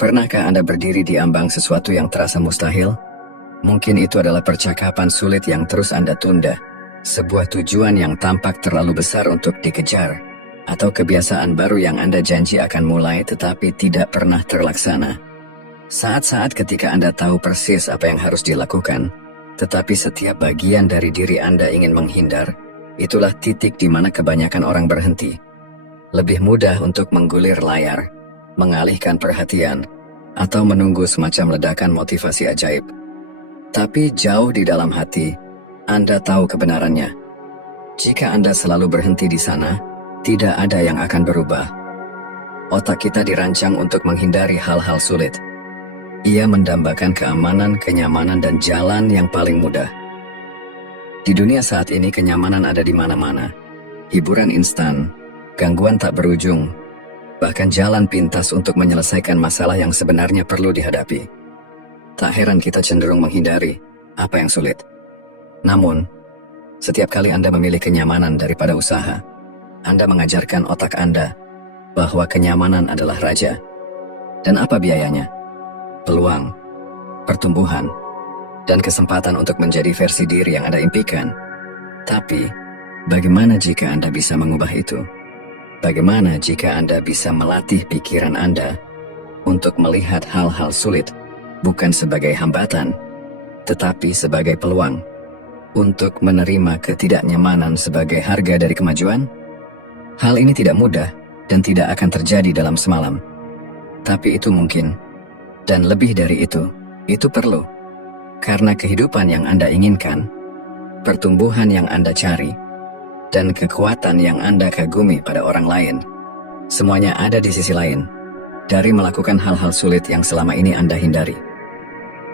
Pernahkah Anda berdiri di ambang sesuatu yang terasa mustahil? Mungkin itu adalah percakapan sulit yang terus Anda tunda, sebuah tujuan yang tampak terlalu besar untuk dikejar, atau kebiasaan baru yang Anda janji akan mulai tetapi tidak pernah terlaksana. Saat-saat ketika Anda tahu persis apa yang harus dilakukan, tetapi setiap bagian dari diri Anda ingin menghindar, itulah titik di mana kebanyakan orang berhenti. Lebih mudah untuk menggulir layar, mengalihkan perhatian, atau menunggu semacam ledakan motivasi ajaib. Tapi jauh di dalam hati, Anda tahu kebenarannya. Jika Anda selalu berhenti di sana, tidak ada yang akan berubah. Otak kita dirancang untuk menghindari hal-hal sulit. Ia mendambakan keamanan, kenyamanan, dan jalan yang paling mudah. Di dunia saat ini, kenyamanan ada di mana-mana. Hiburan instan, gangguan tak berujung, bahkan jalan pintas untuk menyelesaikan masalah yang sebenarnya perlu dihadapi. Tak heran kita cenderung menghindari apa yang sulit. Namun, setiap kali Anda memilih kenyamanan daripada usaha, Anda mengajarkan otak Anda bahwa kenyamanan adalah raja. Dan apa biayanya? Peluang, pertumbuhan, dan kesempatan untuk menjadi versi diri yang Anda impikan. Tapi, bagaimana jika Anda bisa mengubah itu? Bagaimana jika Anda bisa melatih pikiran Anda untuk melihat hal-hal sulit bukan sebagai hambatan, tetapi sebagai peluang untuk menerima ketidaknyamanan sebagai harga dari kemajuan? Hal ini tidak mudah dan tidak akan terjadi dalam semalam. Tapi itu mungkin, dan lebih dari itu perlu. Karena kehidupan yang Anda inginkan, pertumbuhan yang Anda cari, dan kekuatan yang Anda kagumi pada orang lain, semuanya ada di sisi lain dari melakukan hal-hal sulit yang selama ini Anda hindari.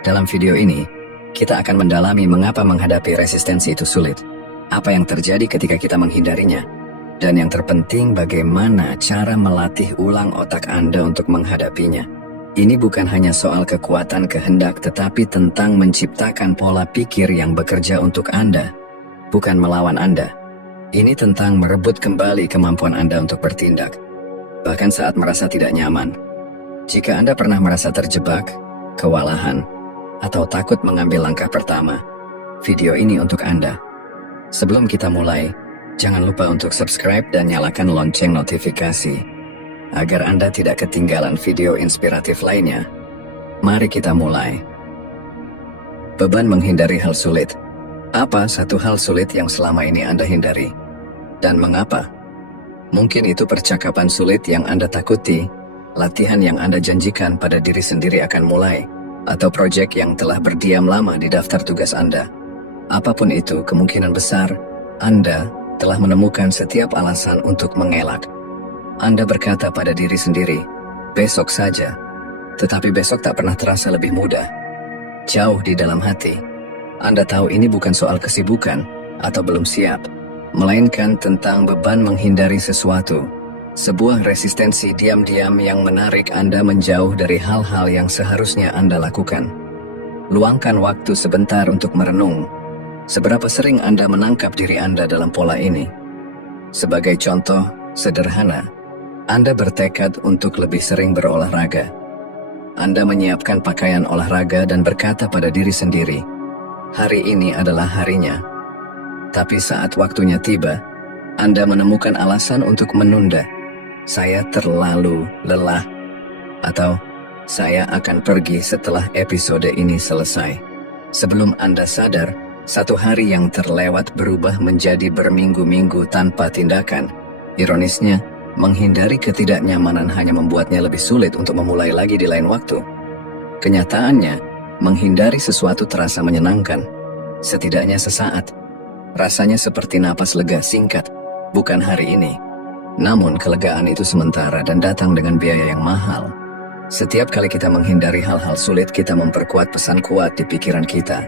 Dalam video ini, kita akan mendalami mengapa menghadapi resistensi itu sulit, apa yang terjadi ketika kita menghindarinya, dan yang terpenting bagaimana cara melatih ulang otak Anda untuk menghadapinya. Ini bukan hanya soal kekuatan kehendak, tetapi tentang menciptakan pola pikir yang bekerja untuk Anda, bukan melawan Anda. Ini tentang merebut kembali kemampuan Anda untuk bertindak, bahkan saat merasa tidak nyaman. Jika Anda pernah merasa terjebak, kewalahan, atau takut mengambil langkah pertama, video ini untuk Anda. Sebelum kita mulai, jangan lupa untuk subscribe dan nyalakan lonceng notifikasi, agar Anda tidak ketinggalan video inspiratif lainnya. Mari kita mulai. Beban menghindari hal sulit. Apa satu hal sulit yang selama ini Anda hindari? Dan mengapa? Mungkin itu percakapan sulit yang Anda takuti, latihan yang Anda janjikan pada diri sendiri akan mulai, atau proyek yang telah berdiam lama di daftar tugas Anda. Apapun itu, kemungkinan besar Anda telah menemukan setiap alasan untuk mengelak. Anda berkata pada diri sendiri, besok saja. Tetapi besok tak pernah terasa lebih mudah. Jauh di dalam hati, Anda tahu ini bukan soal kesibukan atau belum siap, melainkan tentang beban menghindari sesuatu. Sebuah resistensi diam-diam yang menarik Anda menjauh dari hal-hal yang seharusnya Anda lakukan. Luangkan waktu sebentar untuk merenung. Seberapa sering Anda menangkap diri Anda dalam pola ini? Sebagai contoh sederhana, Anda bertekad untuk lebih sering berolahraga. Anda menyiapkan pakaian olahraga dan berkata pada diri sendiri, hari ini adalah harinya. Tapi saat waktunya tiba, Anda menemukan alasan untuk menunda. Saya terlalu lelah, atau saya akan pergi setelah episode ini selesai. Sebelum Anda sadar, satu hari yang terlewat berubah menjadi berminggu-minggu tanpa tindakan. Ironisnya, menghindari ketidaknyamanan hanya membuatnya lebih sulit untuk memulai lagi di lain waktu. Kenyataannya, menghindari sesuatu terasa menyenangkan, setidaknya sesaat. Rasanya seperti napas lega singkat, bukan hari ini. Namun kelegaan itu sementara dan datang dengan biaya yang mahal. Setiap kali kita menghindari hal-hal sulit, kita memperkuat pesan kuat di pikiran kita.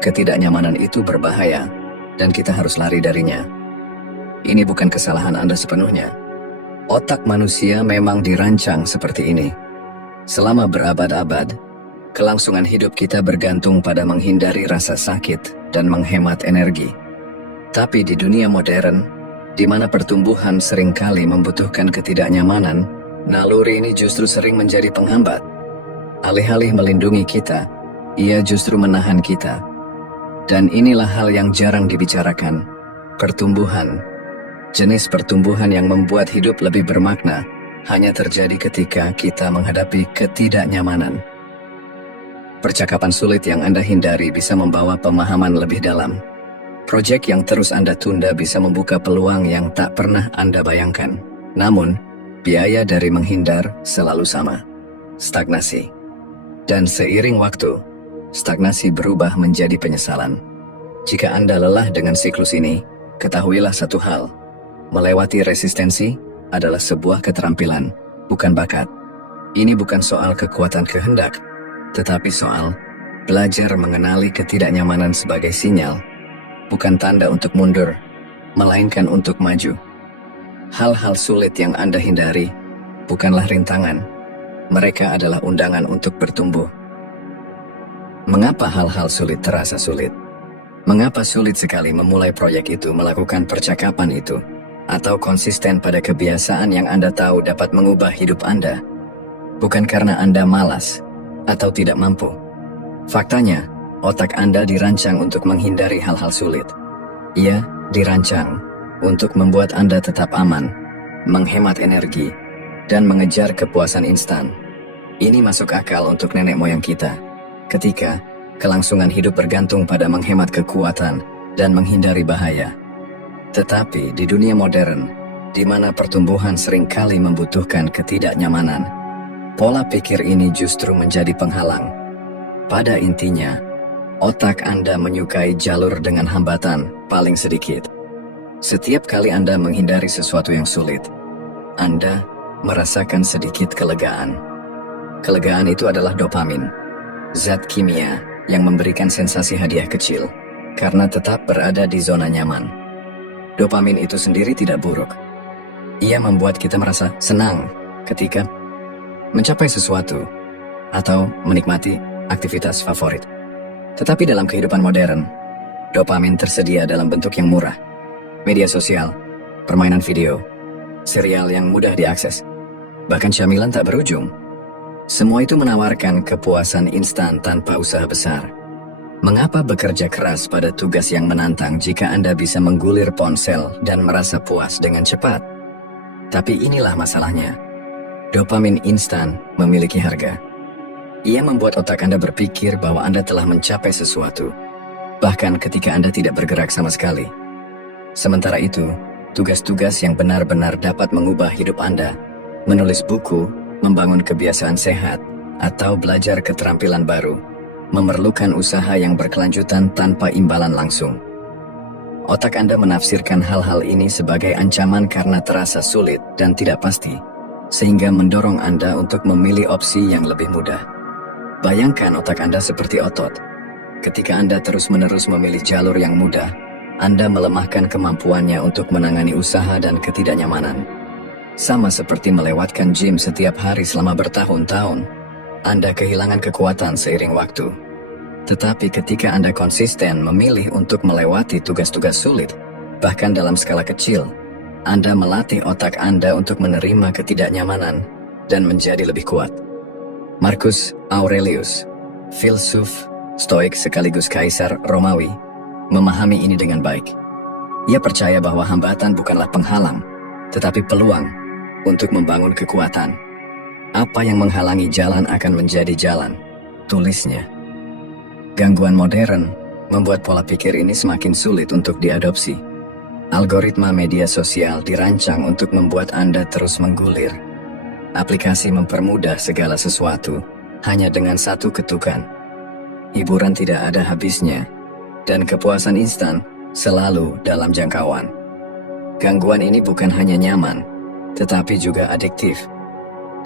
Ketidaknyamanan itu berbahaya, dan kita harus lari darinya. Ini bukan kesalahan Anda sepenuhnya. Otak manusia memang dirancang seperti ini. Selama berabad-abad, kelangsungan hidup kita bergantung pada menghindari rasa sakit dan menghemat energi. Tapi di dunia modern, di mana pertumbuhan seringkali membutuhkan ketidaknyamanan, naluri ini justru sering menjadi penghambat. Alih-alih melindungi kita, ia justru menahan kita. Dan inilah hal yang jarang dibicarakan. Pertumbuhan. Jenis pertumbuhan yang membuat hidup lebih bermakna hanya terjadi ketika kita menghadapi ketidaknyamanan. Percakapan sulit yang Anda hindari bisa membawa pemahaman lebih dalam. Proyek yang terus Anda tunda bisa membuka peluang yang tak pernah Anda bayangkan. Namun, biaya dari menghindar selalu sama. Stagnasi. Dan seiring waktu, stagnasi berubah menjadi penyesalan. Jika Anda lelah dengan siklus ini, ketahuilah satu hal. Melewati resistensi adalah sebuah keterampilan, bukan bakat. Ini bukan soal kekuatan kehendak, tetapi soal belajar mengenali ketidaknyamanan sebagai sinyal, bukan tanda untuk mundur, melainkan untuk maju. Hal-hal sulit yang Anda hindari bukanlah rintangan. Mereka adalah undangan untuk bertumbuh. Mengapa hal-hal sulit terasa sulit? Mengapa sulit sekali memulai proyek itu, melakukan percakapan itu, atau konsisten pada kebiasaan yang Anda tahu dapat mengubah hidup Anda? Bukan karena Anda malas atau tidak mampu. Faktanya, otak Anda dirancang untuk menghindari hal-hal sulit. Ia dirancang untuk membuat Anda tetap aman, menghemat energi, dan mengejar kepuasan instan. Ini masuk akal untuk nenek moyang kita, ketika kelangsungan hidup bergantung pada menghemat kekuatan dan menghindari bahaya. Tetapi di dunia modern, di mana pertumbuhan seringkali membutuhkan ketidaknyamanan, pola pikir ini justru menjadi penghalang. Pada intinya, otak Anda menyukai jalur dengan hambatan paling sedikit. Setiap kali Anda menghindari sesuatu yang sulit, Anda merasakan sedikit kelegaan. Kelegaan itu adalah dopamin, zat kimia yang memberikan sensasi hadiah kecil karena tetap berada di zona nyaman. Dopamin itu sendiri tidak buruk. Ia membuat kita merasa senang ketika mencapai sesuatu atau menikmati aktivitas favorit. Tetapi dalam kehidupan modern, dopamin tersedia dalam bentuk yang murah. Media sosial, permainan video, serial yang mudah diakses, bahkan camilan tak berujung. Semua itu menawarkan kepuasan instan tanpa usaha besar. Mengapa bekerja keras pada tugas yang menantang jika Anda bisa menggulir ponsel dan merasa puas dengan cepat? Tapi inilah masalahnya. Dopamin instan memiliki harga. Ia membuat otak Anda berpikir bahwa Anda telah mencapai sesuatu, bahkan ketika Anda tidak bergerak sama sekali. Sementara itu, tugas-tugas yang benar-benar dapat mengubah hidup Anda, menulis buku, membangun kebiasaan sehat, atau belajar keterampilan baru, memerlukan usaha yang berkelanjutan tanpa imbalan langsung. Otak Anda menafsirkan hal-hal ini sebagai ancaman karena terasa sulit dan tidak pasti, sehingga mendorong Anda untuk memilih opsi yang lebih mudah. Bayangkan otak Anda seperti otot. Ketika Anda terus-menerus memilih jalur yang mudah, Anda melemahkan kemampuannya untuk menangani usaha dan ketidaknyamanan. Sama seperti melewatkan gym setiap hari selama bertahun-tahun, Anda kehilangan kekuatan seiring waktu. Tetapi ketika Anda konsisten memilih untuk melewati tugas-tugas sulit, bahkan dalam skala kecil, Anda melatih otak Anda untuk menerima ketidaknyamanan dan menjadi lebih kuat. Marcus Aurelius, filsuf Stoik sekaligus kaisar Romawi, memahami ini dengan baik. Ia percaya bahwa hambatan bukanlah penghalang, tetapi peluang untuk membangun kekuatan. Apa yang menghalangi jalan akan menjadi jalan, tulisnya. Gangguan modern membuat pola pikir ini semakin sulit untuk diadopsi. Algoritma media sosial dirancang untuk membuat Anda terus menggulir. Aplikasi mempermudah segala sesuatu hanya dengan satu ketukan. Hiburan tidak ada habisnya, dan kepuasan instan selalu dalam jangkauan. Gangguan ini bukan hanya nyaman, tetapi juga adiktif.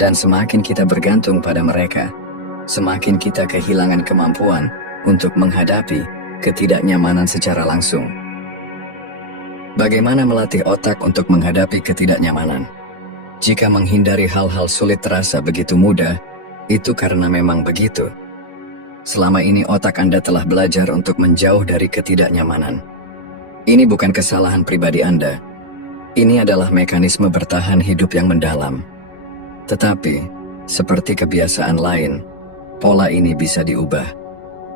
Dan semakin kita bergantung pada mereka, semakin kita kehilangan kemampuan untuk menghadapi ketidaknyamanan secara langsung. Bagaimana melatih otak untuk menghadapi ketidaknyamanan? Jika menghindari hal-hal sulit terasa begitu mudah, itu karena memang begitu. Selama ini otak Anda telah belajar untuk menjauh dari ketidaknyamanan. Ini bukan kesalahan pribadi Anda. Ini adalah mekanisme bertahan hidup yang mendalam. Tetapi, seperti kebiasaan lain, Pola ini bisa diubah.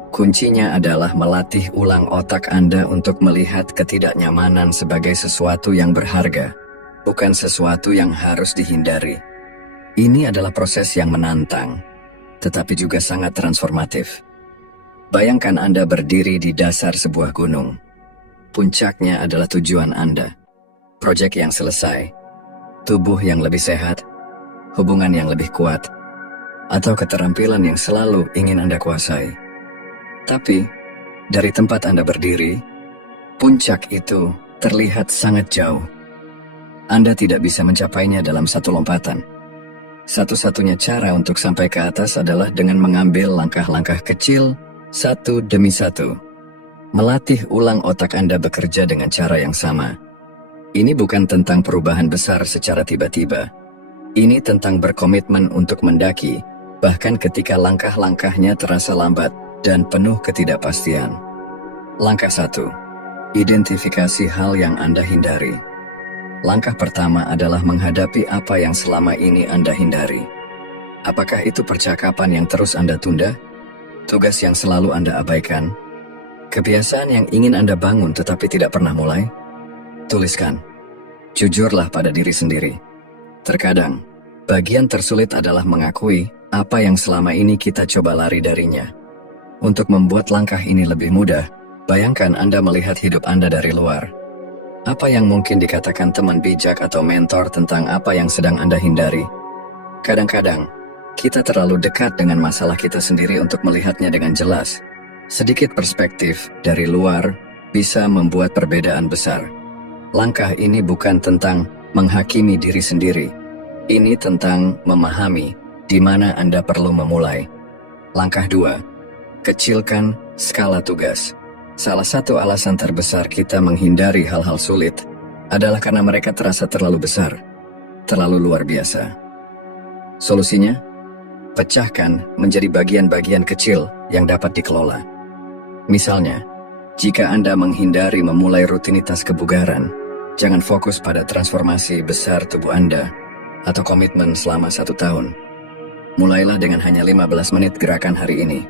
Kuncinya adalah melatih ulang otak Anda untuk melihat ketidaknyamanan sebagai sesuatu yang berharga, bukan sesuatu yang harus dihindari. Ini adalah proses yang menantang, tetapi juga sangat transformatif. Bayangkan Anda berdiri di dasar sebuah gunung. Puncaknya adalah tujuan Anda. Proyek yang selesai, tubuh yang lebih sehat, hubungan yang lebih kuat, atau keterampilan yang selalu ingin Anda kuasai. Tapi, dari tempat Anda berdiri, puncak itu terlihat sangat jauh. Anda tidak bisa mencapainya dalam satu lompatan. Satu-satunya cara untuk sampai ke atas adalah dengan mengambil langkah-langkah kecil, satu demi satu. Melatih ulang otak Anda bekerja dengan cara yang sama. Ini bukan tentang perubahan besar secara tiba-tiba. Ini tentang berkomitmen untuk mendaki, bahkan ketika langkah-langkahnya terasa lambat dan penuh ketidakpastian. Langkah 1. Identifikasi hal yang Anda hindari. Langkah pertama adalah menghadapi apa yang selama ini Anda hindari. Apakah itu percakapan yang terus Anda tunda? Tugas yang selalu Anda abaikan? Kebiasaan yang ingin Anda bangun tetapi tidak pernah mulai? Tuliskan. Jujurlah pada diri sendiri. Terkadang, bagian tersulit adalah mengakui apa yang selama ini kita coba lari darinya. Untuk membuat langkah ini lebih mudah, bayangkan Anda melihat hidup Anda dari luar. Apa yang mungkin dikatakan teman bijak atau mentor tentang apa yang sedang Anda hindari? Kadang-kadang, kita terlalu dekat dengan masalah kita sendiri untuk melihatnya dengan jelas. Sedikit perspektif dari luar bisa membuat perbedaan besar. Langkah ini bukan tentang menghakimi diri sendiri. Ini tentang memahami di mana Anda perlu memulai. Langkah 2. Kecilkan skala tugas. Salah satu alasan terbesar kita menghindari hal-hal sulit adalah karena mereka terasa terlalu besar, terlalu luar biasa. Solusinya? Pecahkan menjadi bagian-bagian kecil yang dapat dikelola. Misalnya, jika Anda menghindari memulai rutinitas kebugaran, jangan fokus pada transformasi besar tubuh Anda atau komitmen selama 1 tahun. Mulailah dengan hanya 15 menit gerakan hari ini.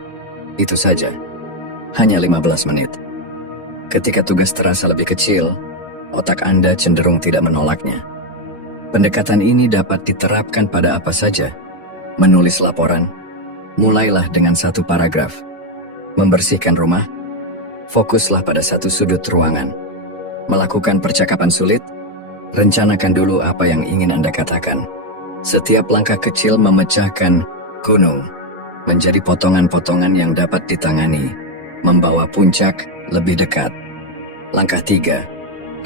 Itu saja. Hanya 15 menit. Ketika tugas terasa lebih kecil, otak Anda cenderung tidak menolaknya. Pendekatan ini dapat diterapkan pada apa saja. Menulis laporan, mulailah dengan 1 paragraf. Membersihkan rumah, fokuslah pada 1 sudut ruangan. Melakukan percakapan sulit, rencanakan dulu apa yang ingin Anda katakan. Setiap langkah kecil memecahkan gunung menjadi potongan-potongan yang dapat ditangani, membawa puncak lebih dekat. Langkah 3,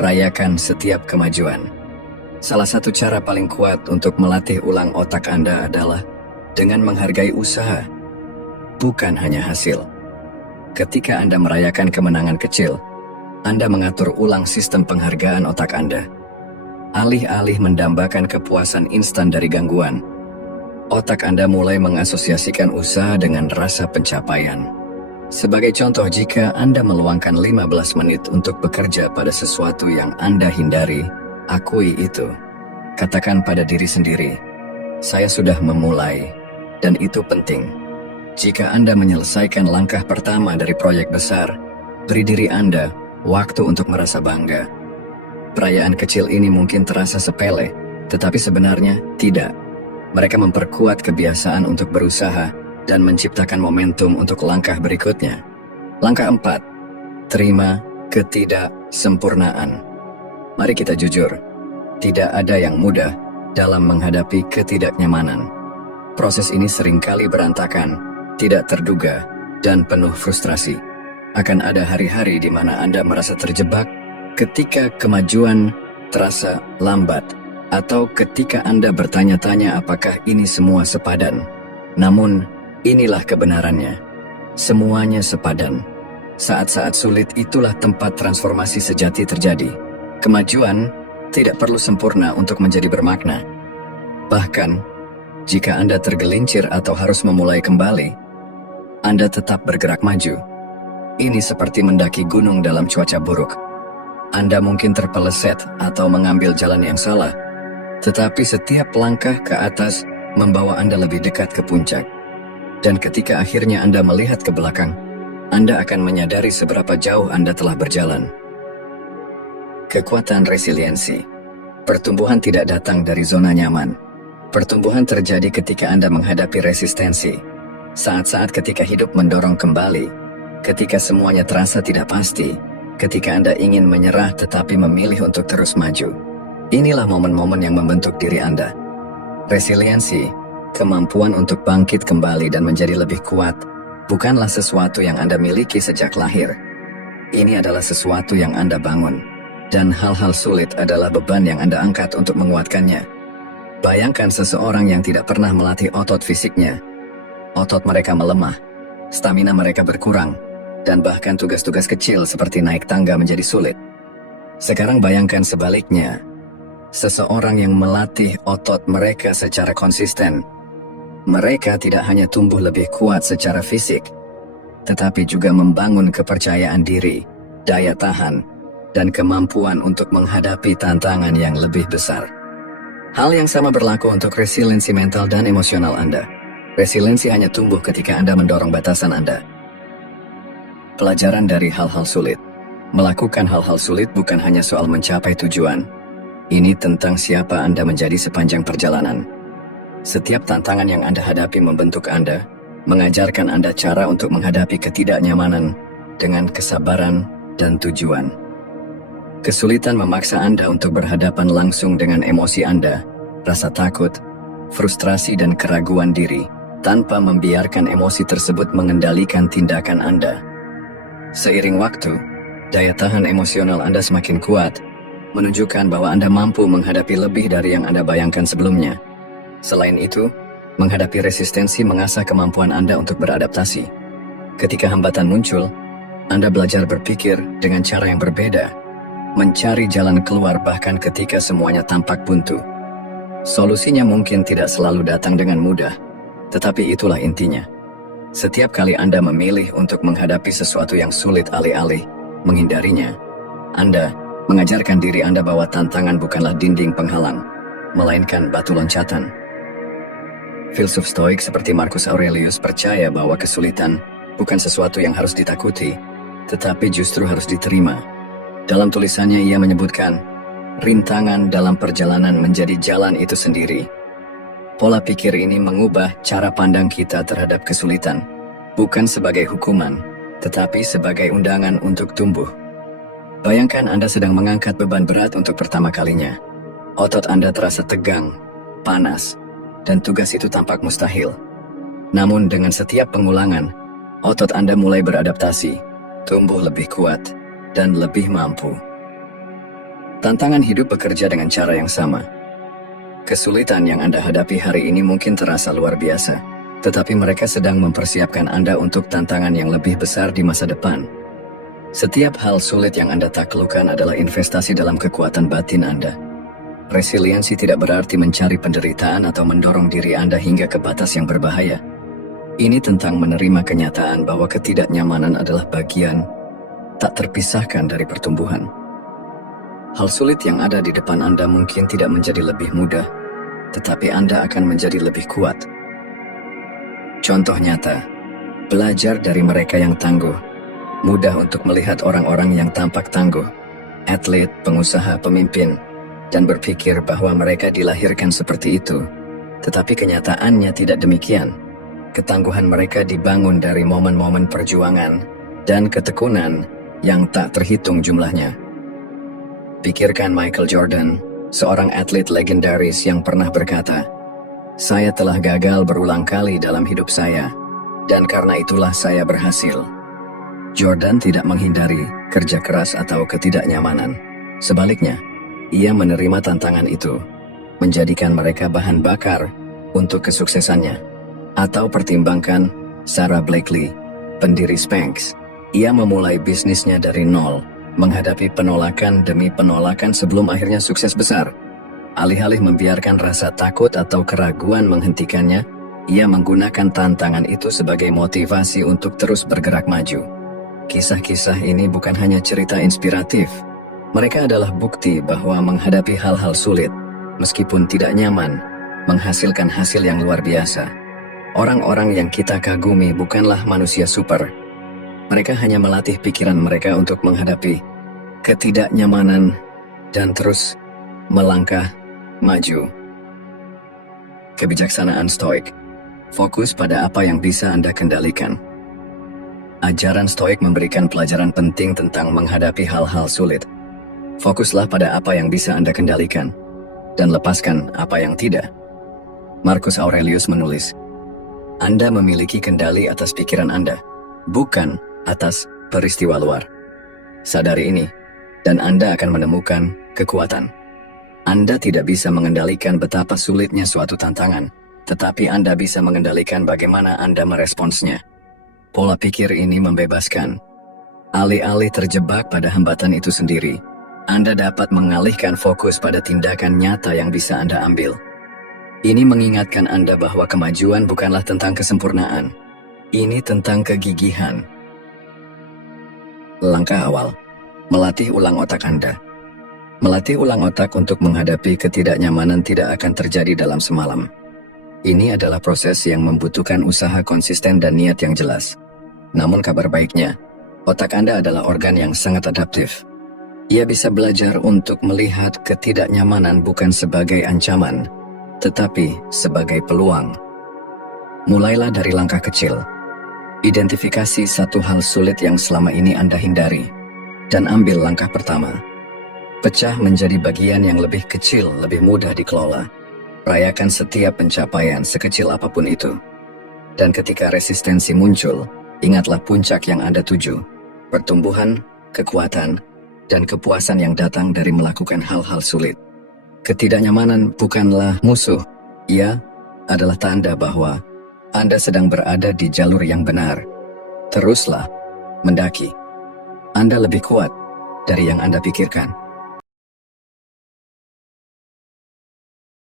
rayakan setiap kemajuan. Salah satu cara paling kuat untuk melatih ulang otak Anda adalah dengan menghargai usaha, bukan hanya hasil. Ketika Anda merayakan kemenangan kecil, Anda mengatur ulang sistem penghargaan otak Anda. Alih-alih mendambakan kepuasan instan dari gangguan, otak Anda mulai mengasosiasikan usaha dengan rasa pencapaian. Sebagai contoh, jika Anda meluangkan 15 menit untuk bekerja pada sesuatu yang Anda hindari, akui itu. Katakan pada diri sendiri, saya sudah memulai. Dan itu penting. Jika Anda menyelesaikan langkah pertama dari proyek besar, beri diri Anda waktu untuk merasa bangga. Perayaan kecil ini mungkin terasa sepele, tetapi sebenarnya tidak. Mereka memperkuat kebiasaan untuk berusaha dan menciptakan momentum untuk langkah berikutnya. Langkah 4. Terima ketidaksempurnaan. Mari kita jujur, tidak ada yang mudah dalam menghadapi ketidaknyamanan. Proses ini seringkali berantakan, tidak terduga, dan penuh frustrasi. Akan ada hari-hari di mana Anda merasa terjebak ketika kemajuan terasa lambat, atau ketika Anda bertanya-tanya apakah ini semua sepadan. Namun, inilah kebenarannya. Semuanya sepadan. Saat-saat sulit itulah tempat transformasi sejati terjadi. Kemajuan tidak perlu sempurna untuk menjadi bermakna. Bahkan, jika Anda tergelincir atau harus memulai kembali, Anda tetap bergerak maju. Ini seperti mendaki gunung dalam cuaca buruk. Anda mungkin terpeleset atau mengambil jalan yang salah, tetapi setiap langkah ke atas membawa Anda lebih dekat ke puncak. Dan ketika akhirnya Anda melihat ke belakang, Anda akan menyadari seberapa jauh Anda telah berjalan. Kekuatan resiliensi. Pertumbuhan tidak datang dari zona nyaman. Pertumbuhan terjadi ketika Anda menghadapi resistensi. Saat-saat ketika hidup mendorong kembali, ketika semuanya terasa tidak pasti, ketika Anda ingin menyerah tetapi memilih untuk terus maju. Inilah momen-momen yang membentuk diri Anda. Resiliensi, kemampuan untuk bangkit kembali dan menjadi lebih kuat, bukanlah sesuatu yang Anda miliki sejak lahir. Ini adalah sesuatu yang Anda bangun, dan hal-hal sulit adalah beban yang Anda angkat untuk menguatkannya. Bayangkan seseorang yang tidak pernah melatih otot fisiknya. Otot mereka melemah, stamina mereka berkurang, dan bahkan tugas-tugas kecil seperti naik tangga menjadi sulit. Sekarang bayangkan sebaliknya, seseorang yang melatih otot mereka secara konsisten. Mereka tidak hanya tumbuh lebih kuat secara fisik, tetapi juga membangun kepercayaan diri, daya tahan, dan kemampuan untuk menghadapi tantangan yang lebih besar. Hal yang sama berlaku untuk resiliensi mental dan emosional Anda. Resiliensi hanya tumbuh ketika Anda mendorong batasan Anda. Pelajaran dari hal-hal sulit. Melakukan hal-hal sulit bukan hanya soal mencapai tujuan. Ini tentang siapa Anda menjadi sepanjang perjalanan. Setiap tantangan yang Anda hadapi membentuk Anda, mengajarkan Anda cara untuk menghadapi ketidaknyamanan dengan kesabaran dan tujuan. Kesulitan memaksa Anda untuk berhadapan langsung dengan emosi Anda, rasa takut, frustrasi dan keraguan diri, tanpa membiarkan emosi tersebut mengendalikan tindakan Anda. Seiring waktu, daya tahan emosional Anda semakin kuat, menunjukkan bahwa Anda mampu menghadapi lebih dari yang Anda bayangkan sebelumnya. Selain itu, menghadapi resistensi mengasah kemampuan Anda untuk beradaptasi. Ketika hambatan muncul, Anda belajar berpikir dengan cara yang berbeda, mencari jalan keluar bahkan ketika semuanya tampak buntu. Solusinya mungkin tidak selalu datang dengan mudah, tetapi itulah intinya. Setiap kali Anda memilih untuk menghadapi sesuatu yang sulit alih-alih menghindarinya, Anda mengajarkan diri Anda bahwa tantangan bukanlah dinding penghalang, melainkan batu loncatan. Filsuf Stoik seperti Marcus Aurelius percaya bahwa kesulitan bukan sesuatu yang harus ditakuti, tetapi justru harus diterima. Dalam tulisannya ia menyebutkan, rintangan dalam perjalanan menjadi jalan itu sendiri. Pola pikir ini mengubah cara pandang kita terhadap kesulitan, bukan sebagai hukuman, tetapi sebagai undangan untuk tumbuh. Bayangkan Anda sedang mengangkat beban berat untuk pertama kalinya. Otot Anda terasa tegang, panas, dan tugas itu tampak mustahil. Namun dengan setiap pengulangan, otot Anda mulai beradaptasi, tumbuh lebih kuat, dan lebih mampu. Tantangan hidup bekerja dengan cara yang sama. Kesulitan yang Anda hadapi hari ini mungkin terasa luar biasa, tetapi mereka sedang mempersiapkan Anda untuk tantangan yang lebih besar di masa depan. Setiap hal sulit yang Anda taklukkan adalah investasi dalam kekuatan batin Anda. Resiliensi tidak berarti mencari penderitaan atau mendorong diri Anda hingga ke batas yang berbahaya. Ini tentang menerima kenyataan bahwa ketidaknyamanan adalah bagian tak terpisahkan dari pertumbuhan. Hal sulit yang ada di depan Anda mungkin tidak menjadi lebih mudah, tetapi Anda akan menjadi lebih kuat. Contoh nyata, belajar dari mereka yang tangguh. Mudah untuk melihat orang-orang yang tampak tangguh, atlet, pengusaha, pemimpin, dan berpikir bahwa mereka dilahirkan seperti itu. Tetapi kenyataannya tidak demikian. Ketangguhan mereka dibangun dari momen-momen perjuangan dan ketekunan yang tak terhitung jumlahnya. Pikirkan Michael Jordan, seorang atlet legendaris yang pernah berkata, "Saya telah gagal berulang kali dalam hidup saya, dan karena itulah saya berhasil." Jordan tidak menghindari kerja keras atau ketidaknyamanan. Sebaliknya, ia menerima tantangan itu, menjadikan mereka bahan bakar untuk kesuksesannya. Atau pertimbangkan Sarah Blakely, pendiri Spanx. Ia memulai bisnisnya dari nol, menghadapi penolakan demi penolakan sebelum akhirnya sukses besar. Alih-alih membiarkan rasa takut atau keraguan menghentikannya, ia menggunakan tantangan itu sebagai motivasi untuk terus bergerak maju. Kisah-kisah ini bukan hanya cerita inspiratif. Mereka adalah bukti bahwa menghadapi hal-hal sulit, meskipun tidak nyaman, menghasilkan hasil yang luar biasa. Orang-orang yang kita kagumi bukanlah manusia super. Mereka hanya melatih pikiran mereka untuk menghadapi ketidaknyamanan dan terus melangkah maju. Kebijaksanaan Stoik. Fokus pada apa yang bisa Anda kendalikan. Ajaran Stoik memberikan pelajaran penting tentang menghadapi hal-hal sulit. Fokuslah pada apa yang bisa Anda kendalikan, dan lepaskan apa yang tidak. Marcus Aurelius menulis, Anda memiliki kendali atas pikiran Anda, bukan atas peristiwa luar. Sadari ini, dan Anda akan menemukan kekuatan. Anda tidak bisa mengendalikan betapa sulitnya suatu tantangan, tetapi Anda bisa mengendalikan bagaimana Anda meresponsnya. Pola pikir ini membebaskan. Alih-alih terjebak pada hambatan itu sendiri, Anda dapat mengalihkan fokus pada tindakan nyata yang bisa Anda ambil. Ini mengingatkan Anda bahwa kemajuan bukanlah tentang kesempurnaan. Ini tentang kegigihan. Langkah awal, melatih ulang otak Anda. Melatih ulang otak untuk menghadapi ketidaknyamanan tidak akan terjadi dalam semalam. Ini adalah proses yang membutuhkan usaha konsisten dan niat yang jelas. Namun kabar baiknya, otak Anda adalah organ yang sangat adaptif. Ia bisa belajar untuk melihat ketidaknyamanan bukan sebagai ancaman, tetapi sebagai peluang. Mulailah dari langkah kecil. Identifikasi satu hal sulit yang selama ini Anda hindari, dan ambil langkah pertama. Pecah menjadi bagian yang lebih kecil, lebih mudah dikelola. Rayakan setiap pencapaian sekecil apapun itu. Dan ketika resistensi muncul, ingatlah puncak yang Anda tuju. Pertumbuhan, kekuatan, dan kepuasan yang datang dari melakukan hal-hal sulit. Ketidaknyamanan bukanlah musuh. Ia adalah tanda bahwa Anda sedang berada di jalur yang benar. Teruslah mendaki. Anda lebih kuat dari yang Anda pikirkan.